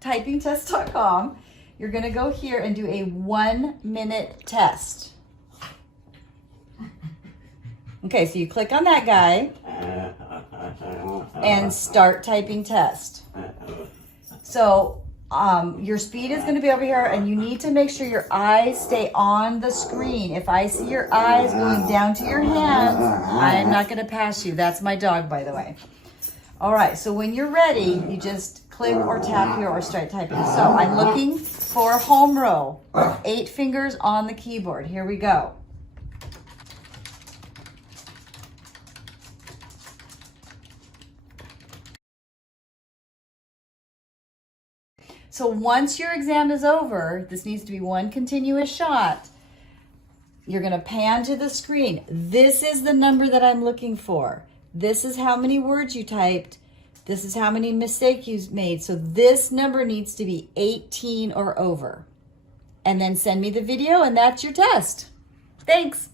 starttypingtest.com. You're gonna go here and do a 1-minute test. Okay, so you click on that guy and start typing test. So your speed is going to be over here, and you need to make sure your eyes stay on the screen. If I see your eyes going down to your hands, I'm not going to pass you. That's my dog, by the way. All right, so when you're ready, you just click or tap here or start typing. So I'm looking for home row, 8 fingers on the keyboard. Here we go. So once your exam is over, this needs to be one continuous shot. You're going to pan to the screen. This is the number that I'm looking for. This is how many words you typed. This is how many mistakes you made. So this number needs to be 18 or over. And then send me the video, and that's your test. Thanks.